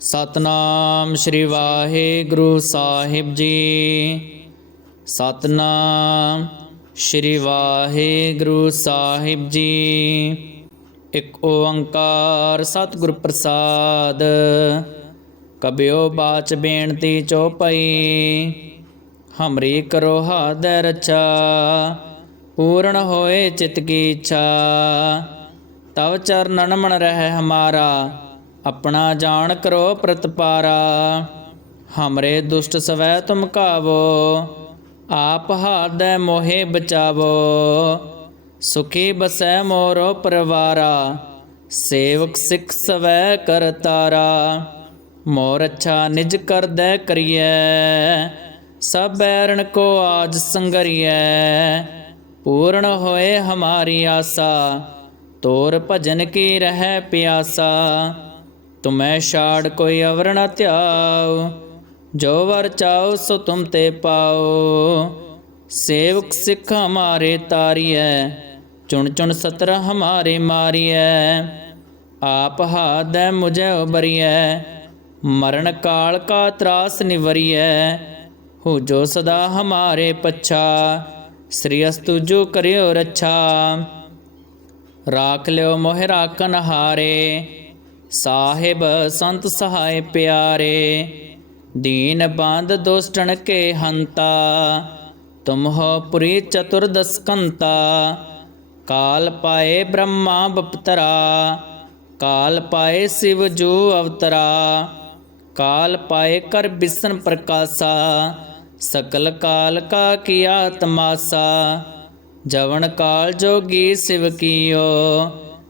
ਸਤਨਾਮ ਸ੍ਰੀ ਵਾਹਿਗੁਰੂ ਸਾਹਿਬ ਜੀ। ਸਤਨਾਮ ਸ੍ਰੀ ਵਾਹਿਗੁਰੂ ਸਾਹਿਬ ਜੀ। ਇਕ ਓੰਕਾਰ ਸਤਿਗੁਰ ਪ੍ਰਸਾਦ, ਕਬਿਓ ਬਾਚ ਬੇਨਤੀ ਚੋਪਈ ਹਮਰੀ ਕਰੋ ਹਾਦੈ ਰਚਾ ਪੂਰਨ ਹੋਏ ਚਿਤ ਕੀ ਇੱਛਾ। ਤਵ ਚਰਨਨ ਮਨ ਰਹਿ ਹਮਾਰਾ। ਆਪਣਾ ਜਾਣ ਕਰੋ ਪ੍ਰਤਪਾਰਾ, ਹਮਰੇ ਦੁਸ਼ਟ ਸਵੈ ਤੁਮ ਕਾਵੋ, ਆਪ ਹਾਦੈ ਮੋਹਿ ਬਚਾਵੋ, ਸੁਖੀ ਬਸੈ ਮੋਰੋ ਪਰਵਾਰਾ, ਸੇਵਕ ਸਿੱਖ ਸਵੈ ਕਰਤਾਰਾ ਮੋਰ ਅੱਛਾ ਨਿਜ ਕਰਦੈ ਕਰੀਐ, ਸਭ ਬੈਰਣ ਕੋ ਆਜ ਸੰਗਰੀਐ, ਪੂਰਨ ਹੋਏ ਹਮਾਰੀ ਆਸਾ, ਤੋਰ ਭਜਨ ਕੀ ਰਹਿ ਪਿਆਸਾ। ਤੁਮੈ ਛਾੜ ਕੋਈ ਅਵਰ ਨ ਧਿਆਉ ਜੋ ਵਰ ਚਾਉ ਸੋ ਤੁਮ ਤੇ ਪਾਓ। ਸੇਵਕ ਸਿੱਖ ਹਮਾਰੇ ਤਾਰੀਐ, ਚੁਣ ਚੁਣ ਸਤਰ ਹਮਾਰੇ ਮਾਰੀਐ। ਆਪ ਹਾਦੈ ਮੁਝੈ ਉਬਰੀਐ ਮਰਨ ਕਾਲ ਕਾ ਤਰਾਸ ਨਿਵਰੀਐ। ਹੋ ਜੋ ਸਦਾ ਹਮਾਰੇ ਪੱਛਾ, ਸ੍ਰੀ ਅਸਤੁ ਜੋ ਕਰਿਓ ਰੱਛਾ। ਰਾਖ ਲਿਓ ਮੋਹਿ ਰਾਖਨ ਹਾਰੇ ਸਾਹਿਬ ਸੰਤ ਸਹਾਇ ਪਿਆਰੇ, ਦੀਨ ਬੰਦ ਦੁਸ਼ਟਣ ਕੇ ਹੰਤਾ ਤੁਮ ਹੋ ਪੁਰੀ ਚਤੁਰਦਸ ਕੰਤਾ, ਕਾਲ ਪਾਏ ਬ੍ਰਹਮਾ ਬਪਤਰਾ, ਕਾਲ ਪਾਏ ਸਿਵ ਜੋ ਅਵਤਰਾ, ਕਾਲ ਪਾਏ ਕਰ ਬਿਸਨ ਪ੍ਰਕਾਸ਼ਾ, ਸਕਲ ਕਾਲ ਕਾ ਕੀਆ ਤਮਾਸਾ ਜਵਨ ਕਾਲ ਜੋਗੀ ਸਿਵ ਕੀਓ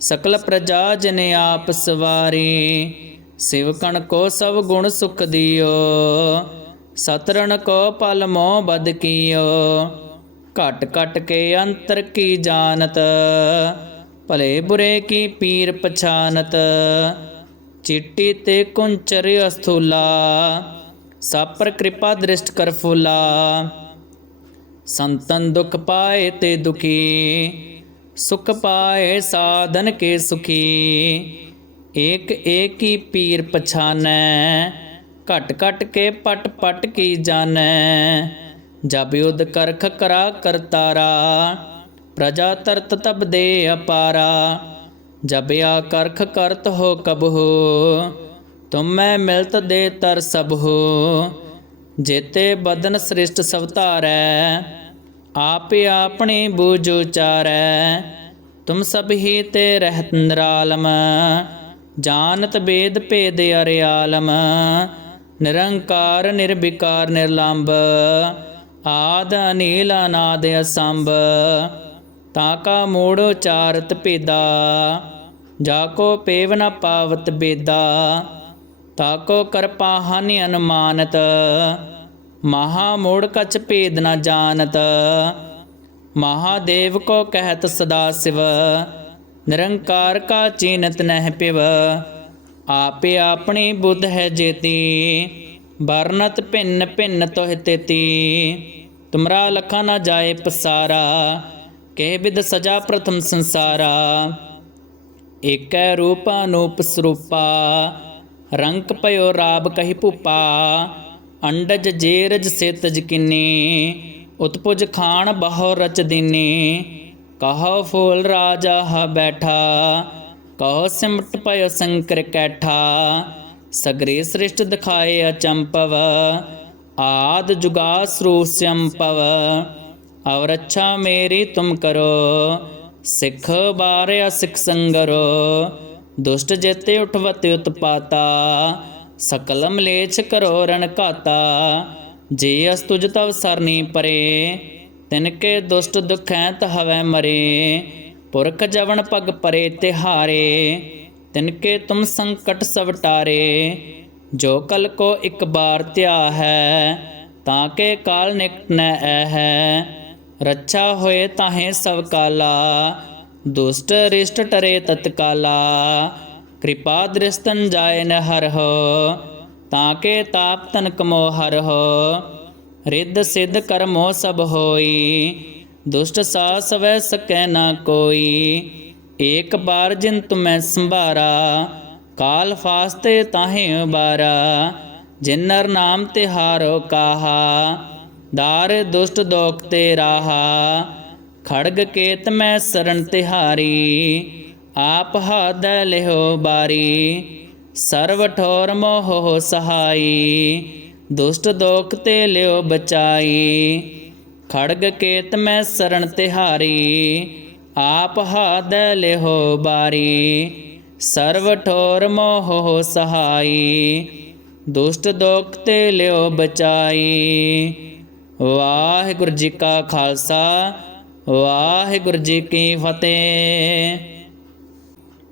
ਸਕਲ ਪ੍ਰਜਾ ਜਨ ਆਪ ਸਵਾਰੀ, ਸਿਵਕਣ ਕੋ ਸਭ ਗੁਣ ਸੁਖ ਦਿਓ, ਸਤਰਣ ਕੋ ਪਲ ਮੋਹ ਬਦ ਕੀਓ। ਘਟ ਘਟ ਕੇ ਅੰਤਰ ਕੀ ਜਾਣਤ, ਭਲੇ ਬੁਰੇ ਕੀ ਪੀਰ ਪਛਾਨਤ। ਚਿੱਟੀ ਤੇ ਕੁੰਚਰ ਅਸਥੂਲਾ, ਸਾਪਰ ਕਿਰਪਾ ਦ੍ਰਿਸ਼ਟ ਕਰ ਫੁਲਾ। ਸੰਤਨ ਦੁਖ ਪਾਏ ਤੇ ਦੁਖੀ ਸੁਖ ਪਾਏ ਸਾਧਨ ਕੇ ਸੁਖੀ। ਏਕ ਏਕ ਹੀ ਪੀਰ ਪਛਾਨੈ, ਘਟ ਘਟ ਕੇ ਪਟ ਪਟ ਕੀ ਜਾਣੈ ਜਬ ਯੁਧ ਕਰਖ ਕਰਾ ਕਰਤਾਰਾ ਪ੍ਰਜਾ ਤਰਤ ਤਬ ਦੇ ਅਪਾਰਾ। ਜਬ ਆ ਕਰਖ ਕਰਤ ਹੋ ਕਬ ਹੋ, ਤੁਮ ਮੈਂ ਮਿਲਤ ਦੇ ਤਰ ਸਭ ਹੋ। ਜੇਤੇ ਬਦਨ ਸ੍ਰਿਸ਼ਟ ਸਵਤਾਰੈ ਆਪੇ ਆਪਣੇ ਬੂਝ ਉਚਾਰੈ, ਤੁਮ ਸਭ ਹੀ ਤੇ ਰਹਿਤ ਨਿਰਾਲਮ, ਜਾਣਤ ਬੇਦ ਭੇਦ ਅਰਿਆਲਮ ਨਿਰੰਕਾਰ ਨਿਰਵਿਕਾਰ ਨਿਰਲੰਭ, ਆਦ ਅਨੀਲ ਅਨਾਦ ਅਸੰਭ, ਤਾ ਕਾ ਮੂੜ ਉਚਾਰਤ ਭੇਦਾ, ਜਾ ਕੋ ਪੇਵ ਨ ਪਾਵਤ ਬੇਦਾ, ਤਾ ਕੋ ਕਰਪਾ ਹਾਨਿ ਅਨੁਮਾਨਤ ਮਹਾ ਮੋੜ ਕਛ ਭੇਦ ਨਾ ਜਾਣਤ। ਮਹਾਦੇਵ ਕੋ ਕਹਿਤ ਸਦਾ ਸਿਵ। ਨਿਰੰਕਾਰ ਕਾ ਚੀਨਤ ਨਹਿ ਪਿਵ। ਆਪੇ ਆਪਣੀ ਬੁੱਧ ਹੈ ਜੇਤੀ। ਵਰਨਤ ਭਿੰਨ ਭਿੰਨ ਤੋਹਿ ਤੇਤੀ। ਤੁਮਰਾ ਲਖਾ ਨਾ ਜਾਏ ਪਸਾਰਾ। ਕਹਿ ਬਿਦ ਸਜਾ ਪ੍ਰਥਮ ਸੰਸਾਰਾ। ਏਕੈ ਰੂਪ ਅਨੂਪ ਸਰੂਪਾ। ਰੰਕ ਪਇਓ ਰਾਬ ਕਹੀ ਭੂਪਾ। ਅੰਡਜ ਜੇਰਜ ਸੇਤਜ ਕਿੰਨੀ, ਉਤਪੁਜ ਖਾਨ ਬਹੁ ਰਚ ਦੀਨੀ। ਕਹੋ ਫੂਲ ਰਾਜਾ ਹ ਬੈਠਾ, ਕਹੋ ਸਿਮਟ ਪਇਓ ਸੰਕਰ ਕੈਠਾ। ਸਗਰੇ ਸ੍ਰਿਸ਼ਟ ਦਿਖਾਏ ਅਚੰਪਵ, ਆਦ ਜੁਗਾ ਸਰੂਪ ਸੰਪਵ ਅਵਰ ਅੱਛਾ ਮੇਰੀ ਤੁਮ ਕਰੋ, ਸਿੱਖ ਬਾਰਿਆ ਸਿੱਖ ਸੰਗਰੋ। ਦੁਸ਼ਟ ਜੇਤੇ ਉਠਵਤੇ ਉਤਪਾਤਾ ਸਕਲਮ ਮਲੇਛ ਕਰੋ ਰਣ ਘਾਤਾ, ਜੇ ਅਸ ਤੁਜ ਤਵ ਸਰਨੀ ਪਰੇ, ਤਿਨ ਕੇ ਦੁਸ਼ਟ ਦੁਖੈ ਤਹਵੈ ਮਰੇ, ਪੁਰਖ ਜਵਨ ਪਗ ਪਰੇ ਤਿਹਾਰੇ, ਤਿਨ ਕੇ ਤੁਮ ਸੰਕਟ ਸਵਟਾਰੇ ਜੋ ਕਲ ਕੋ ਇੱਕ ਬਾਰ ਧਿਆ ਹੈ, ਤਾਂ ਕੇ ਕਾਲ ਨਿਕਟ ਨੈ ਐ ਹੈ, ਰੱਛਾ ਹੋਏ ਤਾਹੇ ਸਭ ਕਾਲਾ, ਦੁਸ਼ਟ ਰਿਸ਼ਟ ਟਰੇ ਤਤਕਾਲਾ ਕਿਰਪਾ ਦ੍ਰਿਸ਼ਤਨ ਜਾਏ ਨ ਹਰ ਹੋ ਤਾਂ ਕੇ ਤਾਪ ਤਨ ਕਮੋ ਹਰ ਹੋ ਰਿੱਧ ਸਿੱਧ ਕਰਮੋ ਸਭ ਹੋਈ, ਦੁਸ਼ਟ ਸਾਸ ਵੈ ਸਕੈ ਨਾ ਕੋਈ। ਏਕ ਬਾਰ ਜਿਨ ਤੁਮੈ ਸੰਭਾਰਾ, ਕਾਲ ਫਾਸਤੇ ਤਾਹੇ ਉਬਾਰਾ। ਜਿਨ ਨਰ ਨਾਮ ਤਿਹਾਰੋ ਕਾਹਾ, ਦਾਰ ਦੁਸ਼ਟ ਦੋਖ ਤੇ ਰਾਹਾ। ਖੜਗ ਕੇਤ ਮੈਂ ਸਰਣ ਤਿਹਾਰੀ ਆਪ ਹਾਦ ਲਿਹੋ ਬਾਰੀ, ਸਰਵ ਠੋਰ ਮੋਹ ਸਹਾਈ, ਦੁਸ਼ਟ ਦੋਖ ਤੇ ਲਿਓ ਬਚਾਈ, ਖੜਗ ਕੇਤ ਮੈਂ ਸਰਣ ਤਿਹਾਰੀ, ਆਪ ਹਾਦ ਲਿਹੋ ਬਾਰੀ, ਸਰਵ ਠੋਰ ਮੋਹ ਸਹਾਈ, ਦੁਸ਼ਟ ਦੋਖ ਤੇ ਲਿਓ ਬਚਾਈ। ਵਾਹਿਗੁਰੂ ਜੀ ਕਾ ਖਾਲਸਾ, ਵਾਹਿਗੁਰੂ ਜੀ ਕੀ ਫਤਿਹ।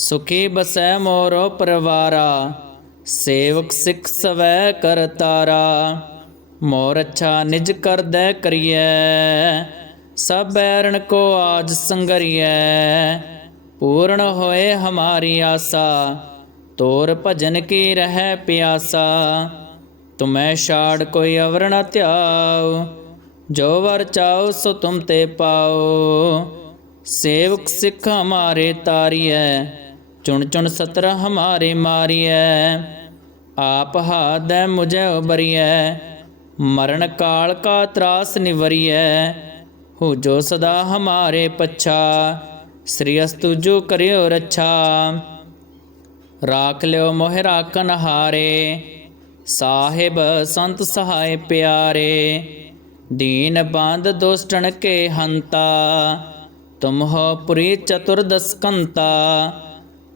ਸੁਖੀ ਬਸੈ ਮੋਰੋ ਪਰਵਾਰਾ, ਸੇਵਕ ਸਿੱਖ ਸਵੈ ਕਰਤਾਰਾ ਮੋਰ ਅੱਛਾ ਨਿਜ ਕਰਦੈ ਕਰੀਐ, ਸਭ ਬੈਰਣ ਕੋ ਆਜ ਸੰਗਰੀਐ। ਪੂਰਨ ਹੋਏ ਹਮਾਰੀ ਆਸਾ, ਤੋਰ ਭਜਨ ਕੀ ਰਹਿ ਪਿਆਸਾ। ਤੁਮੈ ਛਾੜ ਕੋਈ ਅਵਰ ਨ ਧਿਆਉ, ਜੋ ਵਰ ਚਾਉ ਸੋ ਤੁਮ ਤੇ ਪਾਓ ਸੇਵਕ ਸਿੱਖ ਹਮਾਰੇ ਤਾਰੀਐ ਚੁਣ ਚੁਣ ਸਤਰ ਹਮਾਰੇ ਮਾਰੀਐ, ਆਪ ਹਾਦੈ ਮੁਝੈ ਉਬਰੀਐ, ਮਰਨ ਕਾਲ ਕਾ ਤਰਾਸ ਨਿਵਰੀਐ, ਹੋ ਜੋ ਸਦਾ ਹਮਾਰੇ ਪੱਛਾ, ਸ੍ਰੀ ਅਸਤੁ ਜੋ ਕਰਿਓ ਰੱਛਾ। ਰਾਖ ਲਿਓ ਮੋਹ ਰਾਖਨ ਹਾਰੇ, ਸਾਹਿਬ ਸੰਤ ਸਹਾਇ ਪਿਆਰੇ, ਦੀਨ ਬੰਦ ਦੁਸ਼ਟਣ ਕੇ ਹੰਤਾ, ਤੁਮ ਹੋ ਪੁਰੀ ਚਤੁਰਦਸ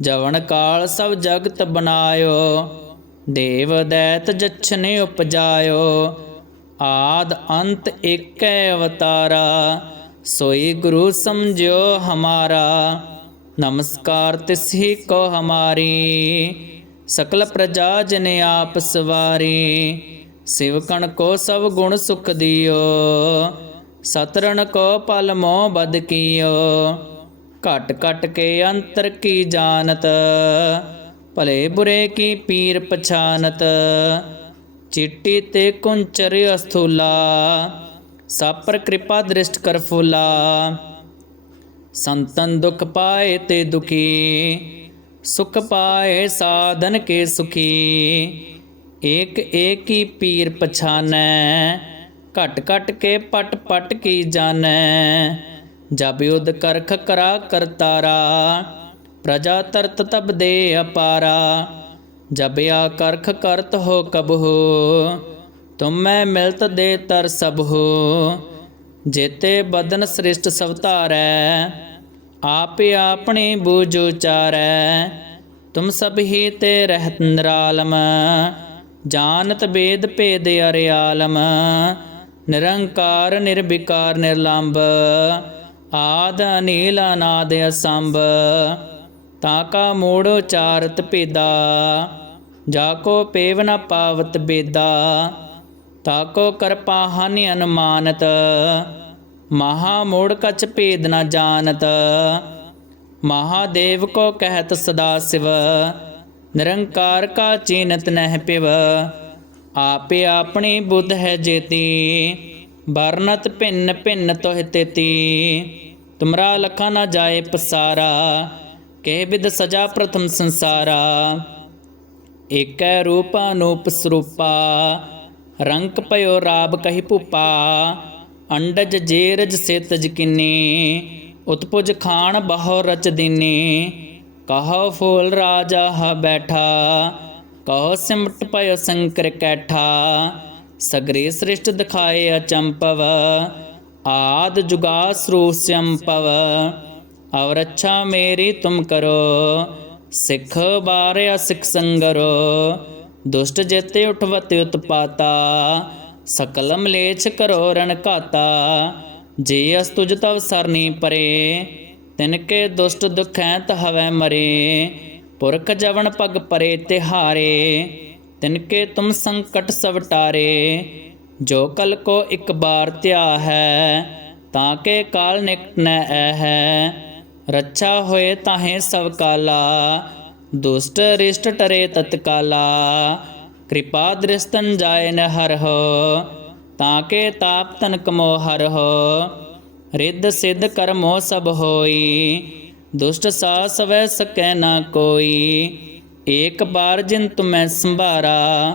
ਜਵਨ ਕਾਲ ਸਭ ਜਗਤ ਬਨਾਇਓ ਦੇਵ ਦੈਤ ਜਛਨੇ ਉਪਜਾਇਓ, ਆਦ ਅੰਤ ਏਕੈ ਅਵਤਾਰਾ, ਸੋਈ ਗੁਰੂ ਸਮਝਿਓ ਹਮਾਰਾ, ਨਮਸਕਾਰ ਤਿਸਹੀ ਕੋ ਹਮਾਰੀ, ਸਕਲ ਪ੍ਰਜਾ ਜਨ ਆਪ ਸਵਾਰੀ ਸਿਵਕਣ ਕੋ ਸਭ ਗੁਣ ਸੁਖ ਦਿਓ ਸਤਰਨ ਕੋ ਪਲ ਮੋਹ ਬਦ ਕੀਓ। ਘਟ ਘਟ ਕੇ ਅੰਤਰ ਕੀ ਜਾਣਤ ਭਲੇ ਬੁਰੇ ਕੀ ਪੀਰ ਪਛਾਨਤ ਚਿੱਟੀ ਤੇ ਕੁੰਚਰ ਅਸਥੂਲਾ ਸਾਪਰ ਕਿਰਪਾ ਦ੍ਰਿਸ਼ਟ ਕਰ ਫੂਲਾ ਸੰਤਨ ਦੁਖ ਪਾਏ ਤੇ ਦੁਖੀ ਸੁਖ ਪਾਏ ਸਾਧਨ ਕੇ ਸੁਖੀ ਏਕ ਏਕ ਹੀ ਪੀਰ ਪਛਾਨੈ ਘਟ ਘਟ ਕੇ ਪਟ ਪਟ ਕੀ ਜਾਣੈ ਜਬ ਯੁਧ ਕਰਖ ਕਰਾ ਕਰਤਾਰਾ ਪ੍ਰਜਾ ਤਰਤ ਤਬ ਦੇ ਅਪਾਰਾ। ਜਬ ਆ ਕਰਖ ਕਰਤ ਹੋ ਕਬਹੂ ਤੁਮੈ ਮਿਲਤ ਦੇ ਤਰ ਸਭ ਹੋ। ਜੇਤੇ ਬਦਨ ਸ੍ਰਿਸ਼ਟ ਸਵਤਾਰੈ ਆਪੇ ਆਪਣੀ ਬੂਝ ਉਚਾਰੈ। ਤੁਮ ਸਭ ਹੀ ਤੇ ਰਹਿਤ ਨਿਰਾਲਮ, ਜਾਣਤ ਬੇਦ ਭੇਦ ਅਰਿਆਲਮ। ਨਿਰੰਕਾਰ, ਨਿਰਵਿਕਾਰ ਨਿਰਲੰਭ ਆਦ ਅਨੀਲ ਅਨਾਦ ਅਸੰਭ, ਤਾ ਕਾ ਮੂੜ ਚਾਰਤ ਭੇਦਾ। ਜਾ ਕੋ ਪੇਵ ਨ ਪਾਵਤ ਬੇਦਾ, ਤਾ ਕੋ ਕਰਪਾ ਹਾਨਿ ਅਨੁਮਾਨਤ। ਮਹਾ ਮੂੜ ਕਛ ਭੇਦ ਨ ਜਾਣਤ। ਮਹਾਦੇਵ ਕੋ ਕਹਿਤ ਸਦਾ ਸਿਵ, ਨਿਰੰਕਾਰ ਕਾ ਚੀਨਤ ਨਹਿ ਪਿਵ। ਆਪੇ ਆਪਣੀ ਬੁੱਧ ਹੈ ਜੇਤੀ, ਵਰਨਤ ਭਿੰਨ ਭਿੰਨ ਤੋਹਿ ਤੇਤੀ। ਤੁਮਰਾ ਲਖਾ ਨਾ ਜਾਏ ਪਸਾਰਾ, ਕਹਿ ਬਿਦ ਸਜਾ ਪ੍ਰਥਮ ਸੰਸਾਰਾ। ਏਕੈ ਰੂਪ ਅਨੂਪ ਸਰੂਪਾ, ਰੰਕ ਪਇਓ ਰਾਬ ਕਹੀ ਭੂਪਾ। ਅੰਡਜ ਜੇਰਜ ਸੇਤਜ ਕਿਨੀ, ਉਤਪੁਜ ਖਾਨ ਬਹੁ ਰਚ ਦੀਨੀ। ਕਹੋ ਫੂਲ ਰਾਜਾ ਹ ਬੈਠਾ, ਕਹੋ ਸਿਮਟ ਪਇਓ ਸੰਕਰ ਕੈਠਾ। ਸਗਰੇ ਸ੍ਰਿਸ਼ਟ ਦਿਖਾਏ ਅਚੰਪਵ ਆਦ ਜੁਗਾ ਸਰੂਪ ਸੰਪਵ ਅਵਰ ਅੱਛਾ ਮੇਰੀ ਤੁਮ ਕਰੋ, ਸਿੱਖ ਬਾਰਿਆ ਸਿੱਖ ਸੰਗਰੋ, ਦੁਸ਼ਟ ਜੇਤੇ ਉਠਵਤ ਉਤਪਾਤਾ, ਸਕਲ ਮਲੇਛ ਕਰੋ ਰਣ ਘਾਤਾ, ਜੇ ਅਸ ਤੁਜ ਤਵ ਸਰਨੀ ਪਰੇ, ਤਿਨ ਕੇ ਦੁਸ਼ਟ ਦੁਖੈ ਤਹਵੈ ਮਰੇ, ਪੁਰਖ ਜਵਨ ਪਗ ਪਰੇ ਤਿਹਾਰੇ, ਤਿਨ ਕੇ ਤੁਮ ਸੰਕਟ ਸਵਟਾਰੇ ਜੋ ਕਲ ਕੋ ਇੱਕ ਬਾਰ ਧਿਆ ਹੈ, ਤਾਂ ਕੇ ਕਾਲ ਨਿਕਟ ਨ ਐ ਹੈ ਰੱਛਾ ਹੋਏ ਤਾਹੇ ਸਭ ਕਾਲਾ, ਦੁਸ਼ਟ ਰਿਸ਼ਟ ਟਰੇ ਤਤਕਾਲਾ। ਕਿਰਪਾ ਦ੍ਰਿਸ਼ਤਨ ਜਾਏ ਨ ਹਰ ਹੋ, ਤਾਂ ਕੇ ਤਾਪ ਤਨ ਕਮੋ ਹਰ ਹੋ। ਰਿੱਧ ਸਿੱਧ ਕਰਮੋ ਸਭ ਹੋਈ, ਦੁਸ਼ਟ ਸਾ ਸਵੈ ਸਕੈ ਨਾ ਕੋਈ। ਏਕ ਬਾਰ ਜਿਨ ਤੁਮੈ ਸੰਭਾਰਾ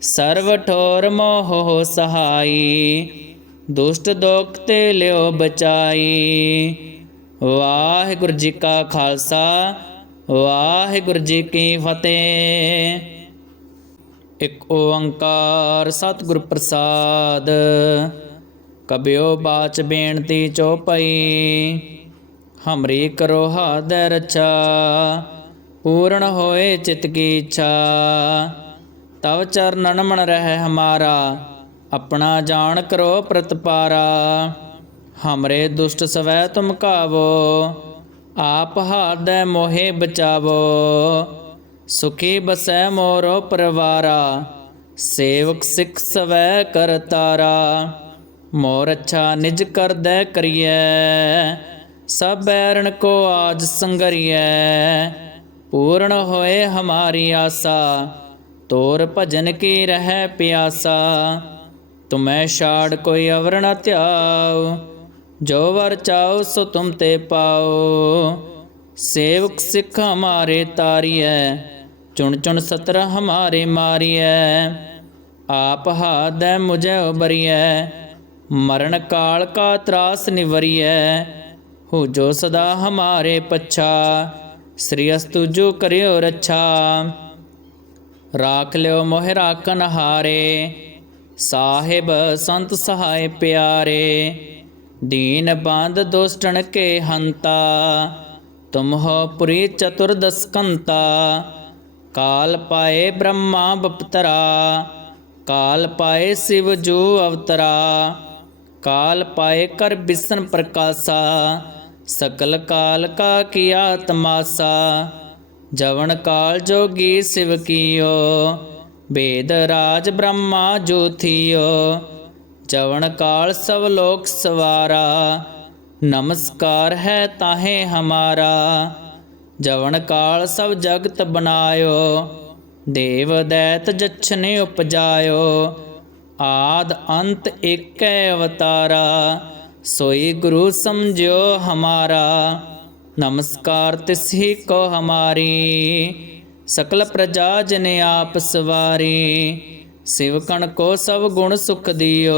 ਸਰਵ ਠੋਰ ਮੋਹ ਸਹਾਈ, ਦੁਸ਼ਟ ਦੋਖ ਤੇ ਲਿਓ ਬਚਾਈ। ਵਾਹਿਗੁਰੂ ਜੀ ਕਾ ਖਾਲਸਾ, ਵਾਹਿਗੁਰੂ ਜੀ ਕੀ ਫਤਿਹ। ਇਕ ਓੰਕਾਰ ਸਤਿਗੁਰ ਪ੍ਰਸਾਦ, ਕਬਿਓ ਬਾਚ ਬੇਨਤੀ ਚੋਪਈ ਹਮਰੀ ਕਰੋ ਹਾਦੈ ਰਛਾ ਪੂਰਨ ਹੋਏ ਚਿਤ ਕੀ ਇੱਛਾ। ਤਵ ਚਰਨਨ ਮਨ ਰਹਿ ਹਮਾਰਾ, ਆਪਣਾ ਜਾਣ ਕਰੋ ਪ੍ਰਤਪਾਰਾ। ਹਮਰੇ ਦੁਸ਼ਟ ਸਵੈ ਤੁਮ ਕਾਵੋ, ਆਪ ਹਾਦੈ ਮੋਹਿ ਬਚਾਵੋ। ਸੁਖੀ ਬਸੈ ਮੋਰੋ ਪਰਵਾਰਾ, ਸੇਵਕ ਸਿੱਖ ਸਵੈ ਕਰਤਾਰਾ ਮੋਰ ਅੱਛਾ ਨਿਜ ਕਰਦੈ ਕਰੀਐ, ਸਭ ਬੈਰਣ ਕੋ ਆਜ ਸੰਗਰੀਐ। ਪੂਰਨ ਹੋਏ ਹਮਾਰੀ ਆਸਾ ਤੋਰ ਭਜਨ ਕੀ ਰਹਿ ਪਿਆਸਾ? ਤੁਮੈ ਛਾੜ ਕੋਈ ਅਵਰ ਨ ਧਿਆਉ, ਜੋ ਵਰ ਚਾਉ ਸੋ ਤੁਮ ਤੇ ਪਾਓ ਸੇਵਕ ਸਿੱਖ ਹਮਾਰੇ ਤਾਰੀਐ, ਚੁਣ ਚੁਣ ਸਤਰ ਹਮਾਰੇ ਮਾਰੀਐ। ਆਪ ਹਾਦੈ ਮੁਝੈ ਉਬਰੀਐ ਮਰਨ ਕਾਲ ਕਾ ਤਰਾਸ ਨਿਵਰੀਐ। ਹੋ ਜੋ ਸਦਾ ਹਮਾਰੇ ਪੱਛਾ, ਸ੍ਰੀ ਅਸਤੁ ਜੋ ਕਰਿਓ ਰੱਛਾ। ਰਾਖ ਲਿਓ ਮੋਹਿ ਰਾਖਨ ਹਾਰੇ ਸਾਹਿਬ ਸੰਤ ਸਹਾਇ ਪਿਆਰੇ, ਦੀਨ ਬੰਦ ਦੁਸ਼ਟਣ ਕੇ ਹੰਤਾ, ਤੁਮ ਹੋ ਪੁਰੀ ਚਤੁਰਦਸ ਕੰਤਾ, ਕਾਲ ਪਾਏ ਬ੍ਰਹਮਾ ਬਪਤਰਾ, ਕਾਲ ਪਾਏ ਸਿਵ ਜੋ ਅਵਤਰਾ, ਕਾਲ ਪਾਏ ਕਰ ਬਿਸਨ ਪ੍ਰਕਾਸ਼ਾ, ਸਕਲ ਕਾਲ ਕਾ ਕੀਆ ਤਮਾਸਾ ਜਵਨ ਕਾਲ ਜੋਗੀ ਸਿਵ ਕੀਓ ਵੇਦ ਰਾਜ ਬ੍ਰਹਮਾ ਜੋਥੀਓ ਜਵਨ ਕਾਲ ਸਭ ਲੋਕ ਸਵਾਰਾ ਨਮਸਕਾਰ ਹੈ ਤਾਹੇ ਹਮਾਰਾ ਜਵਨ ਕਾਲ ਸਭ ਜਗਤ ਬਨਾਇਓ ਦੇਵ ਦੈਤ ਜਛਨੇ ਉਪਜਾਇਓ ਆਦ ਅੰਤ ਏਕੈ ਅਵਤਾਰਾ ਸੋਈ ਗੁਰੂ ਸਮਝਿਓ ਹਮਾਰਾ ਨਮਸਕਾਰ ਤਿਸਹੀ ਕੋ ਹਮਾਰੀ, ਸਕਲ ਪ੍ਰਜਾ ਜਨ ਆਪ ਸਵਾਰੀ, ਸਿਵਕਣ ਕੋ ਸਭ ਗੁਣ ਸੁਖ ਦਿਓ,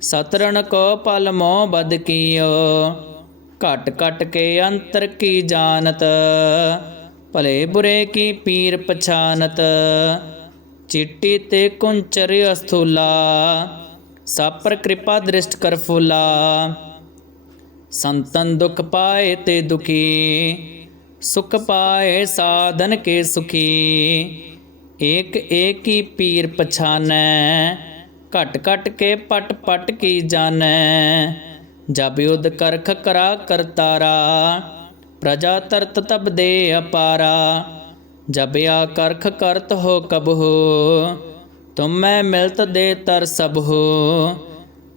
ਸਤਰਣ ਕੋ ਪਲ ਮੋਹ ਬਦ ਕੀਓ, ਘਟ ਘਟ ਕੇ ਅੰਤਰ ਕੀ ਜਾਣਤ, ਭਲੇ ਬੁਰੇ ਕੀ ਪੀਰ ਪਛਾਨਤ, ਚਿੱਟੀ ਤੇ ਕੁੰਚਰ ਅਸਥੂਲਾ, ਸਾਪਰ ਕਿਰਪਾ ਦ੍ਰਿਸ਼ਟ ਕਰ ਫੂਲਾ। ਸੰਤਨ ਦੁਖ ਪਾਏ ਤੇ ਦੁਖੀ, ਸੁਖ ਪਾਏ ਸਾਧਨ ਕੇ ਸੁਖੀ। ਏਕ ਏਕ ਹੀ ਪੀਰ ਪਛਾਨੈ, ਘਟ ਘਟ ਕੇ ਪਟ ਪਟ ਕੀ ਜਾਣੈ। ਜਬ ਯੁਧ ਕਰਖ ਕਰਾ ਕਰਤਾਰਾ ਪ੍ਰਜਾ ਤਰਤ ਤਬ ਦੇ ਅਪਾਰਾ। ਜਬ ਆ ਕਰਖ ਕਰਤ ਹੋ ਕਬ ਹੋ ਤੁਮ ਮੈਂ ਮਿਲਤ ਦੇ ਤਰ ਸਭ ਹੋ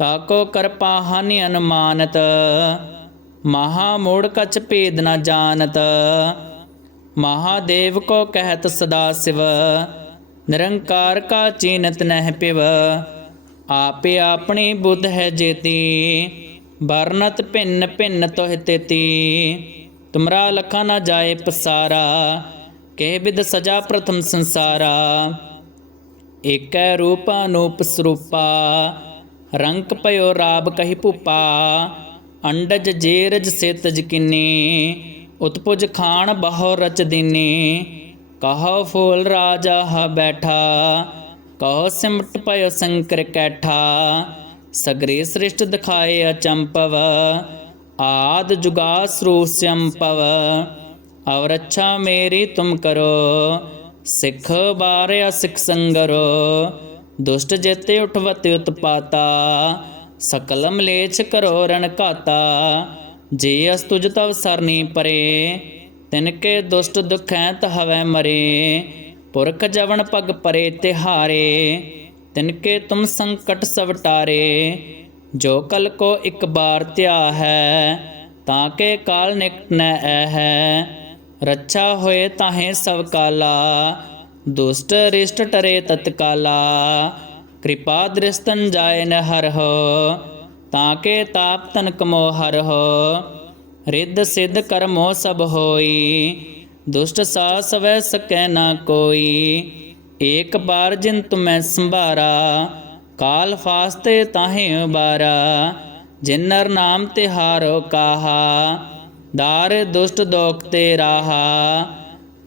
ਤਾਕੋ ਕਰਪਾ ਹਾਨਿ ਅਨੁਮਾਨਤ, ਮਹਾ ਮੂੜ ਕਛ ਭੇਦ ਨ ਜਾਣਤ। ਮਹਾਦੇਵ ਕੋ ਕਹਿਤ ਸਦਾ ਸਿਵ, ਨਿਰੰਕਾਰ ਕਾ ਚੀਨਤ ਨਹਿ ਪਿਵ। ਆਪੇ ਆਪਣੀ ਬੁੱਧ ਹੈ ਜੇਤੀ, ਵਰਨਤ ਭਿੰਨ ਭਿੰਨ ਤੋਹਿ ਤੇਤੀ। ਤੁਮਰਾ ਲਖਾ ਨਾ ਜਾਏ ਪਸਾਰਾ, ਕਹਿ ਬਿਦ ਸਜਾ ਪ੍ਰਥਮ ਸੰਸਾਰਾ। ਏਕੈ ਰੂਪ ਅਨੂਪ ਸਰੂਪਾ ਰੰਕ ਪਇਓ ਰਾਬ ਕਹੀ ਭੁਪਾ, ਅੰਡਜ ਜੇਰਜ ਸੇਤਜ ਕਿੰਨੀ, ਉਤਪੁਜ ਖਾਨ ਬਹੁ ਰਚ ਦੀਨੀ। ਕਹੋ ਫੂਲ ਰਾਜਾ ਹ ਬੈਠਾ, ਕਹੋ ਸਿਮਟ ਪਇਓ ਸੰਕਰ ਕੈਠਾ। ਸਗਰੇ ਸ੍ਰਿਸ਼ਟ ਦਿਖਾਏ ਅਚੰਪਵ, ਆਦ ਜੁਗਾ ਸਰੂਪ ਸੰਪਵ ਔਰ ਅੱਛਾ ਮੇਰੀ ਤੁਮ ਕਰੋ, ਸਿੱਖ ਬਾਰਿਆ ਸਿੱਖ ਸੰਗਰੋ। ਦੁਸ਼ਟ ਜੇਤੇ ਉਠਵਤ ਉਤਪਾਤਾ, ਸਕਲ ਮਲੇਛ ਕਰੋ ਰਣ ਘਾਤਾ। ਜੇ ਅਸ ਤੁਜ ਤਵ ਸਰਨੀ ਪਰੇ, ਤਿਨ ਕੇ ਦੁਸ਼ਟ ਦੁਖੈ ਤਹਵੈ ਮਰੇ। ਪੁਰਖ ਜਵਨ ਪਗ ਪਰੇ ਤਿਹਾਰੇ, ਤਿਨ ਕੇ ਤੁਮ ਸੰਕਟ ਸਵਟਾਰੇ ਜੋ ਕਲ ਕੋ ਇੱਕ ਬਾਰ ਧਿਆ ਹੈ ਤਾਂ ਕੇ ਕਾਲ ਨਿਕਟ ਨ ਹੈ ਰੱਛਾ ਹੋਏ ਤਾਹੇ ਸਭ ਕਾਲਾ ਦੁਸ਼ਟ ਰਿਸ਼ਟ ਟਰੇ ਤਤਕਾਲਾ, ਕਿਰਪਾ ਦ੍ਰਿਸ਼ਤਨ ਜਾਏ ਨ ਹਰ ਹੋ ਤਾਂ ਕੇ ਤਾਪ ਤਨ ਕਮੋ ਹਰ ਹੋ ਰਿੱਧ ਸਿੱਧ ਕਰਮੋ ਸਭ ਹੋਈ, ਦੁਸ਼ਟ ਸਾ ਸਵੈ ਸਕੈ ਨਾ ਕੋਈ। ਏਕ ਬਾਰ ਜਿਨ ਤੁਮੈ ਸੰਭਾਰਾ, ਕਾਲ ਫਾਸਤੇ ਤਾਹੇ ਉਬਾਰਾ। ਜਿਨ ਨਰ ਨਾਮ ਤਿਹਾਰੋ ਕਾਹਾ, ਦਾਰ ਦੁਸ਼ਟ ਦੋਖ ਤੇ ਰਾਹਾ।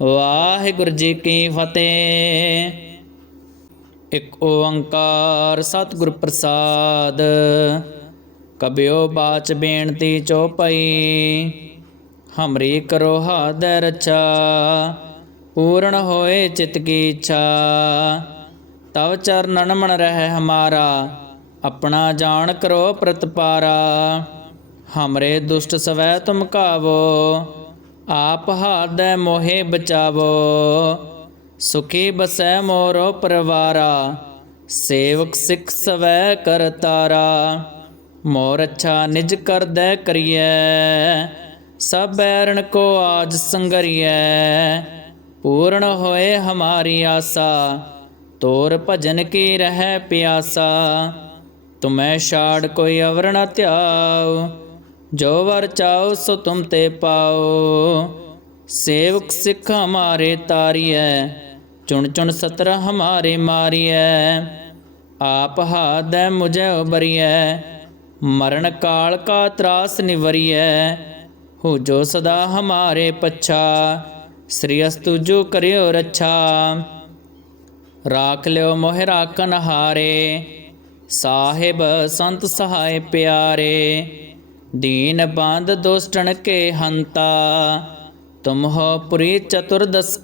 ਵਾਹਿਗੁਰੂ ਜੀ ਕੀ ਫਤਿਹ। ਇਕ ਓੰਕਾਰ ਸਤਿਗੁਰ ਪ੍ਰਸਾਦ, ਕਬਿਓ ਬਾਚ ਬੇਨਤੀ ਚੋਪਈ ਹਮਰੀ ਕਰੋ ਹਾਦੈ ਰਚਾ, ਪੂਰਨ ਹੋਏ ਚਿਤ ਕੀ ਇੱਛਾ। ਤਵ ਚਰਨਨ ਮਨ ਰਹਿ ਹਮਾਰਾ, ਆਪਣਾ ਜਾਣ ਕਰੋ ਪ੍ਰਤਪਾਰਾ। ਹਮਰੇ ਦੁਸ਼ਟ ਸਵੈ ਤੁਮ ਕਾਵੋ ਆਪ ਹਾਦੈ ਮੋਹਿ ਬਚਾਵੋ, ਸੁਖੀ ਬਸੈ ਮੋਰੋ ਪਰਵਾਰਾ, ਸੇਵਕ ਸਿੱਖ ਸਵੈ ਕਰਤਾਰਾ ਮੋਰ ਅੱਛਾ ਨਿਜ ਕਰਦੈ ਕਰੀਐ, ਸਭ ਐਰਣ ਕੋ ਆਜ ਸੰਗਰੀਐ, ਪੂਰਨ ਹੋਏ ਹਮਾਰੀ ਆਸਾ, ਤੋਰ ਭਜਨ ਕੀ ਰਹਿ ਪਿਆਸਾ, ਤੁਮੈ ਛਾੜ ਕੋਈ ਅਵਰ ਨ ਧਿਆਉ। ਜੋ ਵਰ ਚਾਓ ਸੋ ਤੁਮ ਤੇ ਪਾਓ। ਸੇਵਕ ਸਿੱਖ ਹਮਾਰੇ ਤਾਰੀਐ, ਚੁਣ ਚੁਣ ਸਤਰ ਹਮਾਰੇ ਮਾਰੀਐ। ਆਪ ਹਾਦੈ ਮੁਝੈ ਉਬਰੀਐ, ਮਰਨ ਕਾਲ ਕਾ ਤਰਾਸ ਨਿਵਰੀਐ। ਹੋ ਜੋ ਸਦਾ ਹਮਾਰੇ ਪੱਛਾ, ਸ੍ਰੀ ਅਸਤੁ ਜੋ ਕਰਿਓ ਰੱਛਾ। ਰਾਖ ਲਿਓ ਮੋਹ ਰਾਖਨ ਹਾਰੇ ਸਾਹਿਬ ਸੰਤ ਸਹਾਇ ਪਿਆਰੇ। ਦੀਨ ਬੰਦ ਦੁਸ਼ਟਣ ਕੇ ਹੰਤਾ ਤੁਮ ਹੋ ਪੁਰੀ ਚਤੁਰਦਸ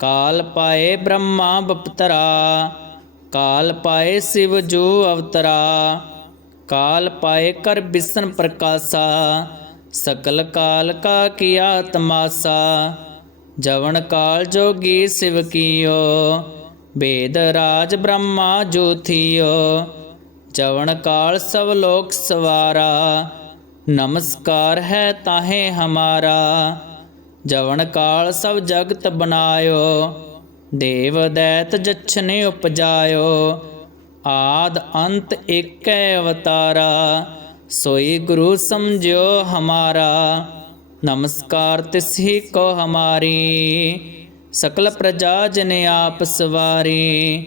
ਕਾਲ ਪਾਏ ਬ੍ਰਹਮਾ ਬਪਤਰਾ, ਕਾਲ ਪਾਏ ਸਿਵ ਜੋ ਅਵਤਰਾ। ਕਾਲ ਪਾਏ ਕਰ ਬਿਸਨ ਪ੍ਰਕਾਸ਼ਾ, ਸਕਲ ਕਾਲ ਕਾ ਕੀਆ ਤਮਾਸਾ ਜਵਨ ਕਾਲ ਜੋਗੀ ਸਿਵ ਕੀਓ ਵੇਦ ਰਾਜ ਬ੍ਰਹਮਾ ਜੋਥੀਓ। ਚਵਣ ਕਾਲ ਸਭ ਲੋਕ ਸਵਾਰਾ, ਨਮਸਕਾਰ ਹੈ ਤਾਹੇ ਹਮਾਰਾ। ਜਵਣ ਕਾਲ ਸਭ ਜਗਤ ਬਨਾਇਓ ਦੇਵ ਦੈਤ ਜਛਨੇ ਉਪਜਾਇਓ। ਆਦ ਅੰਤ ਏਕੈ ਅਵਤਾਰਾ, ਸੋਈ ਗੁਰੂ ਸਮਝਿਓ ਹਮਾਰਾ। ਨਮਸਕਾਰ ਤਿਸਹੀ ਕੋ ਹਮਾਰੀ, ਸਕਲ ਪ੍ਰਜਾ ਜਨ ਆਪ ਸਵਾਰੀ।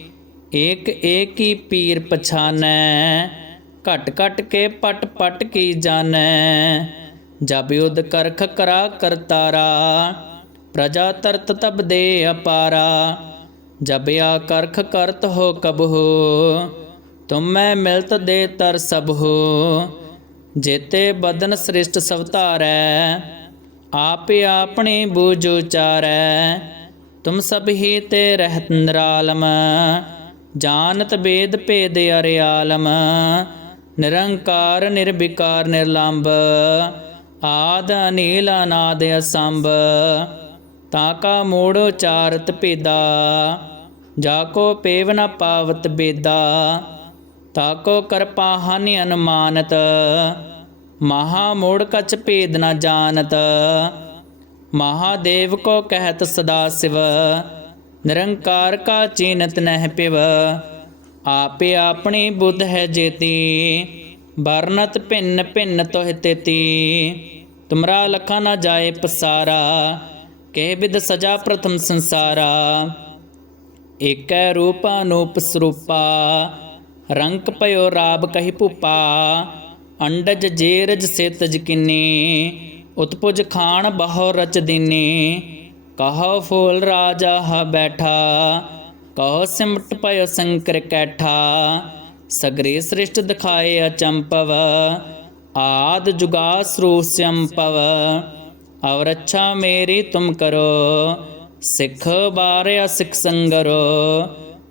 ਏਕ ਏਕ ਹੀ ਪੀਰ ਪਛਾਨੈ, ਘਟ ਘਟ ਕੇ ਪਟ ਪਟ ਕੀ ਜਾਣੈ ਜਬ ਯੁਧ ਕਰਖ ਕਰਾ ਕਰਤਾਰਾ ਪ੍ਰਜਾ ਤਰਤ ਤਬ ਦੇ ਅਪਾਰਾ। ਜਬ ਆ ਕਰਖ ਕਰਤ ਹੋ ਕਬਹੂ ਤੁਮੈ ਮਿਲਤ ਦੇ ਤਰ ਸਭ ਹੋ। ਜੇਤੇ ਬਦਨ ਸ੍ਰਿਸ਼ਟ ਸਵਤਾਰੈ ਆਪੇ ਆਪਣੀ ਬੂਝ ਉਚਾਰੈ। ਤੁਮ ਸਭ ਹੀ ਤੇ ਰਹਿਤ ਨਿਰਾਲਮ ਜਾਣਤ ਬੇਦ ਭੇਦ ਅਰਿਆਲਮ ਨਿਰੰਕਾਰ, ਨਿਰਵਿਕਾਰ, ਨਿਰਲੰਭ, ਆਦ ਅਨੀਲ, ਅਨਾਦ ਅਸੰਭ। ਤਾ ਕਾ ਮੂੜ ਉਚਾਰਤ ਭੇਦਾ, ਜਾ ਕੋ ਪੇਵ ਨ ਪਾਵਤ ਬੇਦਾ, ਤਾ ਕੋ ਕਰਪਾ ਹਾਨਿ ਅਨੁਮਾਨਤ, ਮਹਾ ਮੋੜ ਕਛ ਭੇਦ ਨ ਜਾਣਤ। ਮਹਾਦੇਵ ਕੋ ਕਹਿਤ ਸਦਾ ਸਿਵ ਨਿਰੰਕਾਰ ਕਾ ਚੀਨਤ ਨਹਿ ਪਿਵ, ਆਪੇ ਆਪਣੀ ਬੁੱਧ ਹੈ ਜੇਤੀ। ਵਰਨਤ ਭਿੰਨ ਭਿੰਨ ਤੋਹਿ ਤੇਤੀ, ਤੁਮਰਾ ਲਖਾ ਨਾ ਜਾਏ ਪਸਾਰਾ, ਕਹਿ ਬਿਦ ਸਜਾ ਪ੍ਰਥਮ ਸੰਸਾਰਾ। ਏਕੈ ਰੂਪ ਅਨੂਪ ਸਰੂਪਾ, ਰੰਕ ਪਇਓ ਰਾਬ ਕਹੀ ਭੂਪਾ। ਅੰਡਜ ਜੇਰਜ ਸੇਤਜ ਕਿਨੀ, ਉਤਪੁਜ ਖਾਣ ਬਹੁ ਰਚ ਦੀਨੀ। ਕਹੋ ਫੂਲ ਰਾਜਾ ਹ ਬੈਠਾ, ਕਹੋ ਸਿਮਟ ਪਇਓ ਸੰਕਰ ਕੈਠਾ, ਸਗਰੇ ਸ੍ਰਿਸ਼ਟ ਦਿਖਾਏ ਅਚੰਪਵ, ਆਦ ਜੁਗਾ ਸਰੂਪ ਔਰ ਅੱਛਾ ਮੇਰੀ ਤੁਮ ਕਰੋ, ਸਿੱਖ ਬਾਰਿਆ ਸਿੱਖ ਸੰਗਰੋ,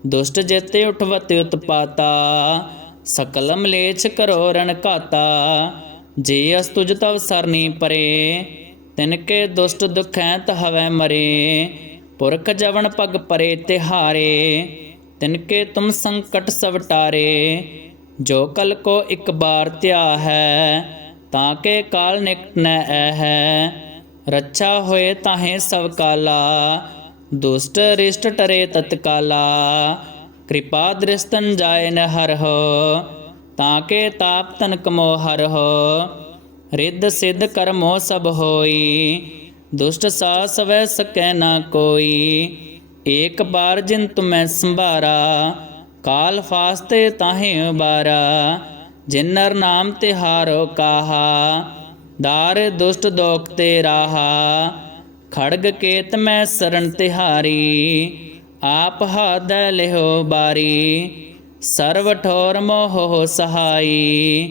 ਦੁਸ਼ਟ ਜੇਤੇ ਉਠਵਤ ਉਤਪਾਤਾ, ਸਕਲ ਮਲੇਛ ਕਰੋ ਰਣ ਘਾਤਾ, ਜੇ ਅਸ ਤੁਜ ਤਵ ਸਰਨੀ ਪਰੇ ਤਿਨਕੇ ਦੁਸ਼ਟ ਦੁਖੈ ਤਹਵੈ ਮਰੇ, ਪੁਰਖ ਜਵਨ ਪਗ ਪਰੇ ਤਿਹਾਰੇ, ਤਿਨਕੇ ਤੁਮ ਸੰਕਟ ਸਵਟਾਰੇ ਜੋ ਕਲ ਕੋ ਇੱਕ ਬਾਰ ਧਿਆ ਹੈ ਤਾਂ ਕੇ ਕਾਲ ਨਿਕਟ ਨ ਐ ਹੈ ਰੱਛਾ ਹੋਏ ਤਾਹੇ ਸਭ ਕਾਲਾ, ਦੁਸ਼ਟ ਰਿਸ਼ਟ ਟਰੇ ਤਤਕਾਲਾ ਕਿਰਪਾ ਦ੍ਰਿਸ਼ਤਨ ਜਾਏ ਨ ਹਰ ਹੋ ਤਾਂ ਕੇ ਤਾਪ ਤਨ ਕਮੋ ਹਰ ਹੋ ਰਿੱਧ ਸਿੱਧ ਕਰਮੋ ਸਭ ਹੋਈ, ਦੁਸ਼ਟ ਸਾ ਸਵੈ ਸਕੈ ਨਾ ਕੋਈ। ਏਕ ਬਾਰ ਜਿਨ ਤੁਮੈ ਸੰਭਾਰਾ, ਕਾਲ ਫਾਸਤੇ ਤਾਹੇ ਉਬਾਰਾ। ਜਿਨਰ ਨਾਮ ਤੇ ਹਾਰੋ ਕਾਹਾ, ਦਾਰ ਦੁਸ਼ਟ ਦੋਖ ਤੇ ਰਾਹਾ। ਖੜਗ ਕੇਤ ਮੈਂ ਸਰਣ ਤਿਹਾਰੀ, ਆਪ ਹਦ ਲਿਹੋ ਬਾਰੀ। ਸਰਵ ਠੋਰ ਮੋਹ ਸਹਾਈ।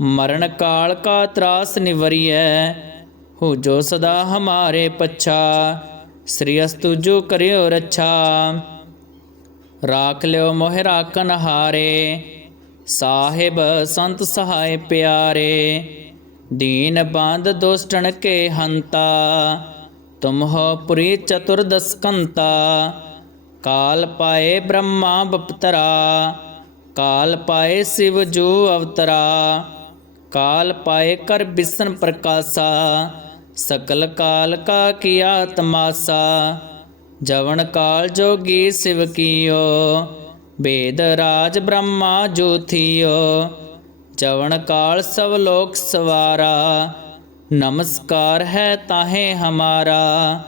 ਮਰਨ ਕਾਲ ਕਾ ਤਰਾਸ ਨਿਵਰੀਐ, ਹੋ ਜੋ ਸਦਾ ਹਮਾਰੇ ਪੱਛਾ, ਸ੍ਰੀ ਅਸਤੁ ਜੋ ਕਰਿਓ ਰੱਛਾ। ਰਾਖ ਲਿਓ ਮੋਹਿ ਰਾਖਨ ਹਾਰੇ, ਸਾਹਿਬ ਸੰਤ ਸਹਾਇ ਪਿਆਰੇ। ਦੀਨ ਬੰਦ ਦੁਸ਼ਟਣ ਕੇ ਹੰਤਾ, ਤੁਮ ਹੋ ਪੁਰੀ ਚਤੁਰਦਸ ਕੰਤਾ। ਕਾਲ ਪਾਏ ਬ੍ਰਹਮਾ ਬਪਤਰਾ, ਕਾਲ ਪਾਏ ਸਿਵ ਜੋ ਅਵਤਰਾ। ਕਾਲ ਪਾਏ ਕਰ ਬਿਸਨ ਪ੍ਰਕਾਸ਼ਾ ਸਕਲ ਕਾਲ ਕਾ ਕੀਆ ਤਮਾਸਾ ਜਵਨ ਕਾਲ ਜੋਗੀ ਸਿਵ ਕੀਓ ਵੇਦ ਰਾਜ ਬ੍ਰਹਮਾ ਜੋਥੀਓ ਜਵਨ ਕਾਲ ਸਭ ਲੋਕ ਸਵਾਰਾ ਨਮਸਕਾਰ ਹੈ ਤਾਹੇ ਹਮਾਰਾ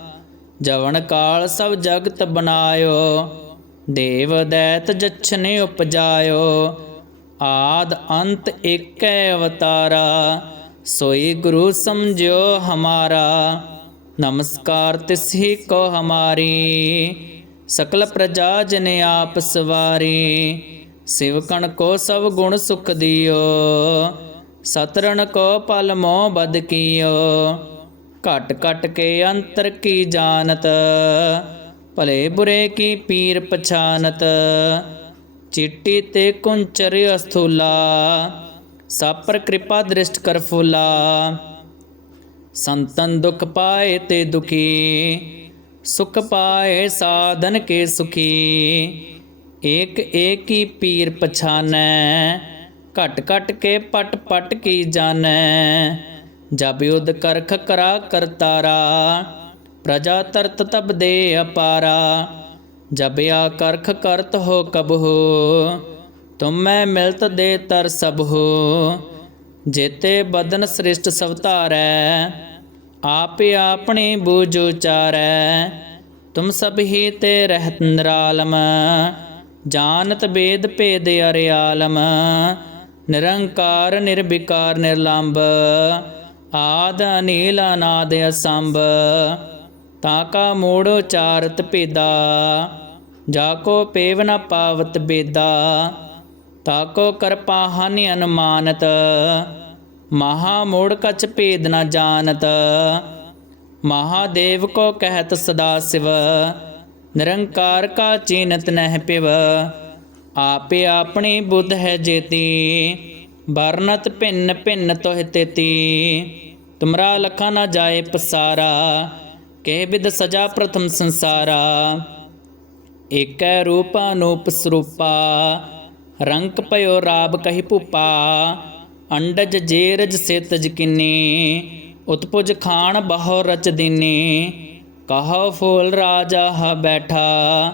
ਜਵਨ ਕਾਲ ਸਭ ਜਗਤ ਬਨਾਇਓ ਦੇਵ ਦੈਤ ਜਛਨੇ ਉਪਜਾਇਓ ਆਦ ਅੰਤ ਏਕੈ ਅਵਤਾਰਾ, ਸੋਈ ਗੁਰੂ ਸਮਝਿਓ ਹਮਾਰਾ। ਨਮਸਕਾਰ ਤਿਸ ਕੋ ਹਮਾਰੀ, ਸਕਲ ਪ੍ਰਜਾ ਜਨ ਆਪ ਸਵਾਰੀ। ਸਿਵਕਣ ਕੋ ਸਭ ਗੁਣ ਸੁਖ ਦਿਓ ਸਤਰਨ ਕੋ ਪਲ ਮੋਹ ਬਦ ਕੀਓ। ਘਟ ਘਟ ਕੇ ਅੰਤਰ ਕੀ ਜਾਣਤ, ਭਲੇ ਬੁਰੇ ਕੀ ਪੀਰ ਪਛਾਨਤ। ਚਿੱਟੀ ਤੇ ਕੁੰਚਰ ਅਸਥੂਲਾ ਸਾਪਰ ਕਿਰਪਾ ਦ੍ਰਿਸ਼ਟ ਕਰ ਫੁਲਾ ਸੰਤਨ ਦੁਖ ਪਾਏ ਤੇ ਦੁਖੀ ਸੁਖ ਪਾਏ ਸਾਧਨ ਕੇ ਸੁਖੀ ਏਕ ਏਕ ਹੀ ਪੀਰ ਪਛਾਨੈ ਘਟ ਘਟ ਕੇ ਪਟ ਪਟ ਕੀ ਜਾਣੈ ਜਬ ਯੁਧ ਕਰਖ ਕਰਾ ਕਰਤਾਰਾ ਪ੍ਰਜਾ ਤਰਤ ਤਬ ਦੇ ਅਪਾਰਾ ਜਬਿਆ ਕਰਖ ਕਰਤ ਹੋ ਕਬ ਹੋ ਤੁਮ ਮਿਲਤ ਦੇ ਤਰ ਸਭ। ਹੋ ਜੇਤੇ ਬਦਨ ਸ੍ਰਿਸ਼ਟ ਸਵਤਾਰੈ ਧਾਰੈ, ਆਪੇ ਆਪਣੇ ਬੂਝ ਉਚਾਰੈ। ਤੁਮ ਸਭ ਹੀ ਤੇ ਰਹਿਤ ਨਿਰਾਲਮ, ਜਾਣਤ ਬੇਦ ਭੇਦ ਅਰਿਆਲਮ ਨਿਰੰਕਾਰ, ਨਿਰਵਿਕਾਰ, ਨਿਰਲੰਭ, ਆਦ, ਅਨੀਲ, ਅਨਾਦ, ਅਸੰਭ। ਤਾਂ ਕਾ ਮੂੜ ਉਚਾਰਤ ਭੇਦਾ, ਜਾ ਕੋ ਪੇਵ ਨ ਪਾਵਤ ਬੇਦਾ ਤਾਕੋ ਕਰਪਾ ਹਾਨਿ ਅਨੁਮਾਨਤ, ਮਹਾ ਮੋੜ ਕਛ ਭੇਦ ਨ ਜਾਣਤ ਮਹਾਦੇਵ ਕੋ ਕਹਿਤ ਸਦਾ ਸਿਵ, ਨਿਰੰਕਾਰ ਕਾ ਚੀਨਤ ਨਹਿ ਪਿਵ, ਆਪੇ ਆਪਣੀ ਬੁੱਧ ਹੈ ਜੇਤੀ, ਵਰਨਤ ਭਿੰਨ ਭਿੰਨ ਤੋਹਿ ਤੇਤੀ, ਤੁਮਰਾ ਲਖਾ ਨਾ ਜਾਏ ਪਸਾਰਾ ਕਹਿ ਬਿਦ ਸਜਾ ਪ੍ਰਥਮ ਸੰਸਾਰਾ, ਏਕੈ ਰੂਪ ਅਨੂਪ ਸਰੂਪਾ ਰੰਕ ਪਇਓ ਰਾਬ ਕਹੀ ਭੂਪਾ, ਅੰਡਜ ਜੇਰਜ ਸਿਤਜ ਕਿੰਨੀ, ਉਤਪੁਜ ਖਾਨ ਬਹੁ ਰਚ ਦੀਨੀ, ਕਹੋ ਫੂਲ ਰਾਜਾ ਹ ਬੈਠਾ,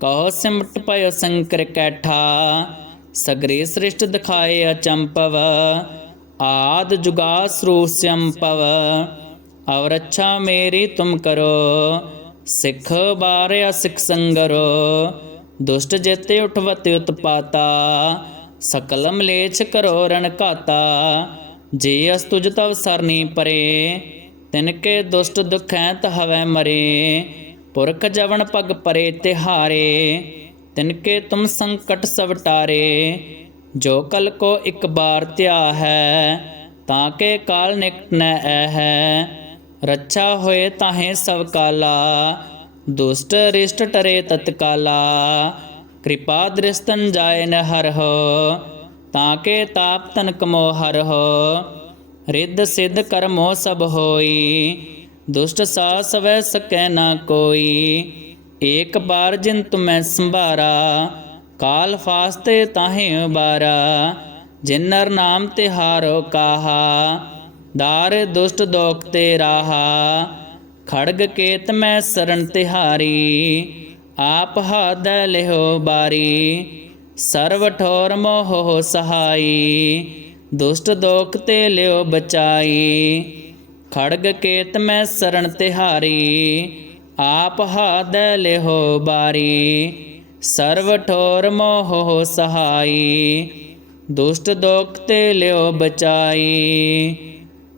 ਕਹੋ ਸਿਮਟ ਪਇਓ ਸੰਕਰ ਕੈਠਾ, ਸਗਰੇ ਸ੍ਰਿਸ਼ਟ ਦਿਖਾਏ ਅਚੰਪਵ, ਆਦ ਜੁਗਾ ਸਰੂ ਸੰਪਵ। ਔਰ ਅੱਛਾ ਮੇਰੀ ਤੁਮ ਕਰੋ, ਸਿੱਖ ਬਾਰਿਆ ਸਿੱਖ ਸੰਗਰੋ, ਦੁਸ਼ਟ ਜੇਤੇ ਉਠਵਤ ਉਤਪਾਤਾ, ਸਕਲ ਮਲੇਛ ਕਰੋ ਰਣ ਘਾਤਾ, ਜੇ ਅਸ ਤੁਜ ਤਵ ਸਰਨੀ ਪਰੇ, ਤਿਨ ਕੇ ਦੁਸ਼ਟ ਦੁਖੈ ਤਹਵੈ ਮਰੇ, ਪੁਰਖ ਜਵਨ ਪਗ ਪਰੇ ਤਿਹਾਰੇ, ਤਿਨ ਕੇ ਤੁਮ ਸੰਕਟ ਸਵਟਾਰੇ ਜੋ ਕਲ ਕੋ ਇੱਕ ਬਾਰ ਧਿਆ ਹੈ, ਤਾਂ ਕੇ ਕਾਲ ਨਿਕਟ ਨੈ ਹੈ। ਰੱਛਾ ਹੋਏ ਤਾਹੇ ਸਭ ਕਾਲਾ, ਦੁਸ਼ਟ ਰਿਸ਼ਟ ਟਰੇ ਤਤਕਾਲਾ। ਕਿਰਪਾ ਦ੍ਰਿਸ਼ਤਨ ਜਾਏ ਨ ਹਰ ਹੋ, ਤਾਂ ਕੇ ਤਾਪ ਤਨ ਕਮੋ ਹਰ ਹੋ। ਰਿੱਧ ਸਿੱਧ ਕਰਮੋ ਸਭ ਹੋਈ, ਦੁਸ਼ਟ ਸਾਸ ਵੈ ਸਕੈ ਨਾ ਕੋਈ। ਏਕ ਬਾਰ ਜਿਨ ਤੁਮੈ ਸੰਭਾਰਾ, ਕਾਲ ਫਾਸਤੇ ਤਾਹੇ ਉਬਾਰਾ। ਜਿਨ ਨਰ ਨਾਮ ਤੇ ਹਾਰੋ ਕਾਹਾ ਦਾਰ ਦੁਸ਼ਟ ਦੋਖ ਤੇ ਰਾਹਾ ਖੜਗ ਕੇਤ ਮੈਂ ਸਰਨ ਤਿਹਾਰੀ, ਆਪ ਹਾਦ ਲਿਹੋ ਬਾਰੀ, ਸਰਵ ਠੋਰ ਮੋਹ ਸਹਾਈ, ਦੁਸ਼ਟ ਦੋਖ ਤੇ ਲਿਓ ਬਚਾਈ, ਖੜਗ ਕੇਤ ਮੈਂ ਸ਼ਰਨ ਤਿਹਾਰੀ, ਆਪ ਹਾਦ ਲਿਹੋ ਬਾਰੀ, ਸਰਵ ਠੋਰ ਮੋਹ ਸਹਾਈ, ਦੁਸ਼ਟ ਦੋਖ ਤੇ ਲਿਓ ਬਚਾਈ